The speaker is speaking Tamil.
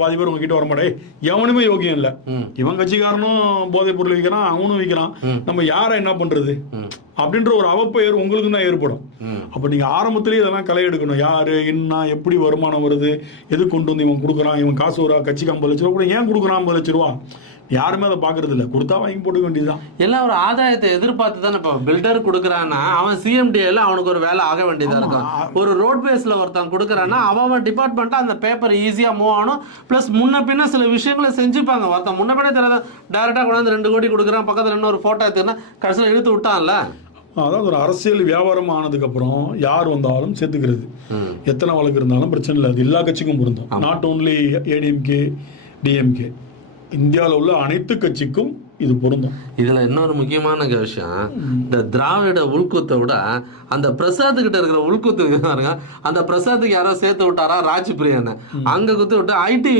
பாதி பேர் உங்ககிட்ட வர மாட்டே, எவனுமே யோகியம் இல்ல. இவன் கட்சிக்காரனும் போதைப் பொருள் விற்கிறான், அவனும் விற்கிறான், நம்ம யாரை என்ன பண்றது அப்படின்ற ஒரு அவப்பெயர் உங்களுக்கு தான் ஏற்படும். அப்ப நீங்க ஆரம்பத்திலேயே இதெல்லாம் களை எடுக்கணும். யாரு என்ன, எப்படி வருமானம் வருது, எது கொண்டு வந்து இவன் கொடுக்குறான், இவன் காசு ஒரு கட்சிக்கு 50 லட்ச ரூபா கூட ஏன் கொடுக்குறான் 50 லட்ச ரூபா, யாருமே அதை பாக்குறது இல்ல. கொடுத்தா வாங்கி போட்டுக்க வேண்டியதுதான். எல்லாம் ஒரு ஆதாயத்தை எதிர்பார்த்து தானே. இப்போ பில்டர் கொடுக்குறான்னா அவன் சிஎம்டிஏல அவனுக்கு ஒரு வேலை ஆக வேண்டியதா இருக்கும். ஒரு ரோட் பேஸ்ல ஒருத்தன் கொடுக்குறான்னா அவன் டிபார்ட்மெண்ட்டா அந்த பேப்பர் ஈஸியா மூவ் ஆகணும். பிளஸ் முன்ன பின்ன சில விஷயங்களை செஞ்சுப்பாங்க. ஒருத்தன் முன்ன பின்ன தெரியாத டைரக்டா கொண்டாந்து 2 கோடி கொடுக்குறான், பக்கத்துல இன்னொரு போட்டோ எடுத்துனா கடைசியில் இழுத்து விட்டான்ல. அதாவது ஒரு அரசியல் வியாபாரம் ஆனதுக்கு அப்புறம் யார் வந்தாலும் சேர்த்துக்கிறது, எத்தனை வழக்கு இருந்தாலும் பிரச்சனை இல்லை. அது எல்லா கட்சிக்கும் பொருந்தும். நாட் ஓன்லி ஏடிஎம்கே டிஎம்கே, இந்தியாவில் உள்ள அனைத்து கட்சிக்கும் இது பொருந்தும். இதுல இன்னொரு முக்கியமான விஷயம், இந்த திராவிட உள்குத்தை விட அந்த பிரசாத் கிட்ட இருக்கிற உள்குத்து பாருங்க. அந்த பிரசாத்துக்கு யாரோ சேர்த்து விட்டாரா ராஜ் பிரியன், அங்க குத்து விட்டு ஐடி